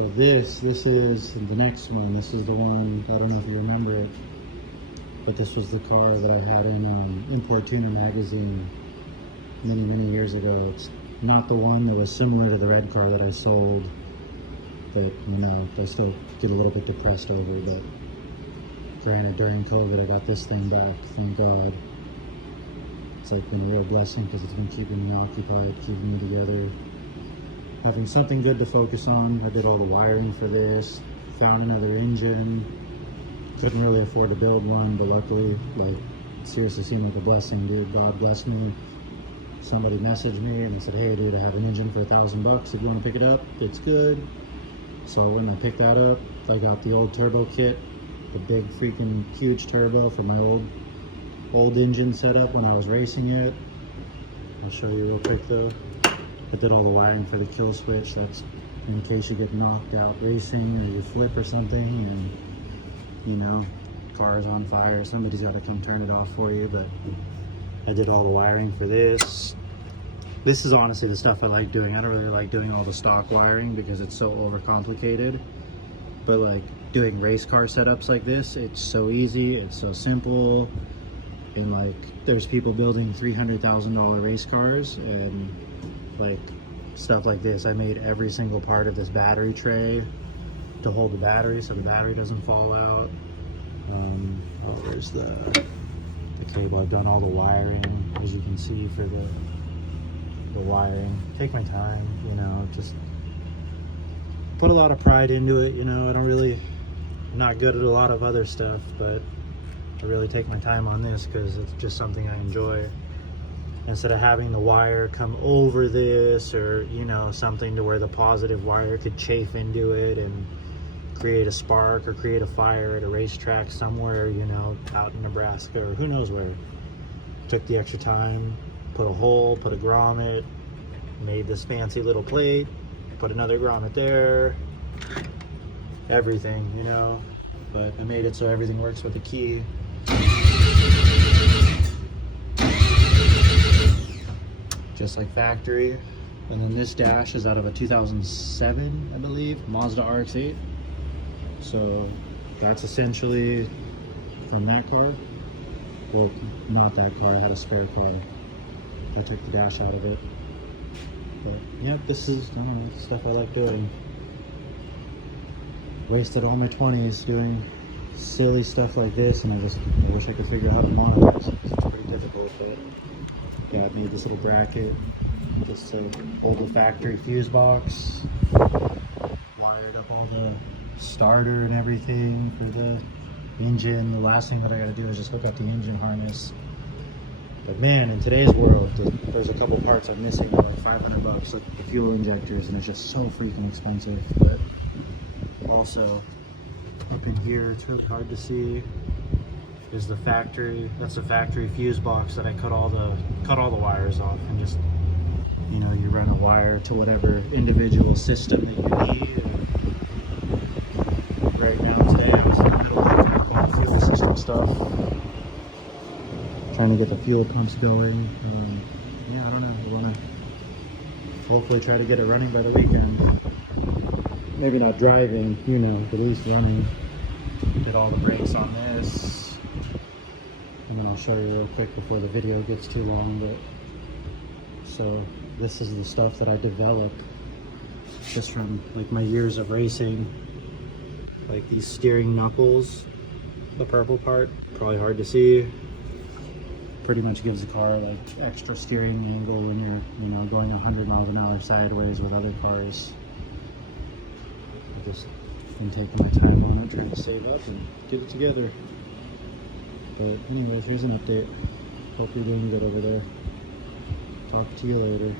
So this is the next one. This is the one, I don't know if you remember it, but this was the car that I had in Import Tuner magazine many years ago. It's not the one that was similar to the red car that I sold, that, you know, I still get a little bit depressed over, but granted, during COVID, I got this thing back, thank God. It's like been a real blessing because it's been keeping me occupied, keeping me together, having something good to focus on. I did all the wiring for this, found another engine. Couldn't really afford to build one, but luckily, like, seriously seemed like a blessing, dude. God blessed me. Somebody messaged me and they said, hey dude, I have an engine for $1,000 if you want to pick it up, it's good. So when I picked that up, I got the old turbo kit, the big freaking huge turbo for my old engine setup when I was racing it. I'll show you real quick though. I did all the wiring for the kill switch. That's in case you get knocked out racing or you flip or something and, you know, car's on fire, somebody's got to come turn it off for you. But I did all the wiring for this. This is honestly the stuff I like doing. I don't really like doing all the stock wiring because it's so overcomplicated. But like doing race car setups like this, it's so easy, it's so simple. And like there's people building $300,000 race cars and like stuff like this. I made every single part of this battery tray to hold the battery so the battery doesn't fall out. Oh, there's the cable. I've done all the wiring, as you can see, for the wiring. Take my time, you know, just put a lot of pride into it, you know. I'm not good at a lot of other stuff, but I really take my time on this because it's just something I enjoy. Instead of having the wire come over this, or, you know, something to where the positive wire could chafe into it and create a spark or create a fire at a racetrack somewhere, you know, out in Nebraska or who knows where. Took the extra time, put a hole, put a grommet, made this fancy little plate, put another grommet there, everything, you know. But I made it so everything works with the key. Just like factory. And then this dash is out of a 2007, I believe, Mazda RX-8. So that's essentially from that car. Well, not that car, I had a spare car. I took the dash out of it. But yeah, this is, I don't know, stuff I like doing. Wasted all my 20s doing silly stuff like this, and I wish I could figure out how to monetize it. It's pretty difficult, but yeah, I made this little bracket just to hold the factory fuse box. Wired up all the starter and everything for the engine. The last thing that I gotta do is just hook up the engine harness. But man, in today's world, there's a couple parts I'm missing that are like $500, like the fuel injectors, and it's just so freaking expensive. But also, up in here, it's really hard to see, is the factory. That's the factory fuse box that I cut all the wires off, and just, you know, you run a wire to whatever individual system that you need. And right now, today, I was in the middle of all the fuel system stuff, trying to get the fuel pumps going. Yeah, I don't know. I want to hopefully try to get it running by the weekend. Maybe not driving, you know, but at least running. Did all the brakes on this. And then I'll show you real quick before the video gets too long. But so this is the stuff that I developed just from like my years of racing. Like these steering knuckles, the purple part, probably hard to see. Pretty much gives the car like extra steering angle when you're, you know, going 100 miles an hour sideways with other cars. I've just been taking my time on it, trying to save up and get it together. But anyways, here's an update. Hope you're doing good over there. Talk to you later.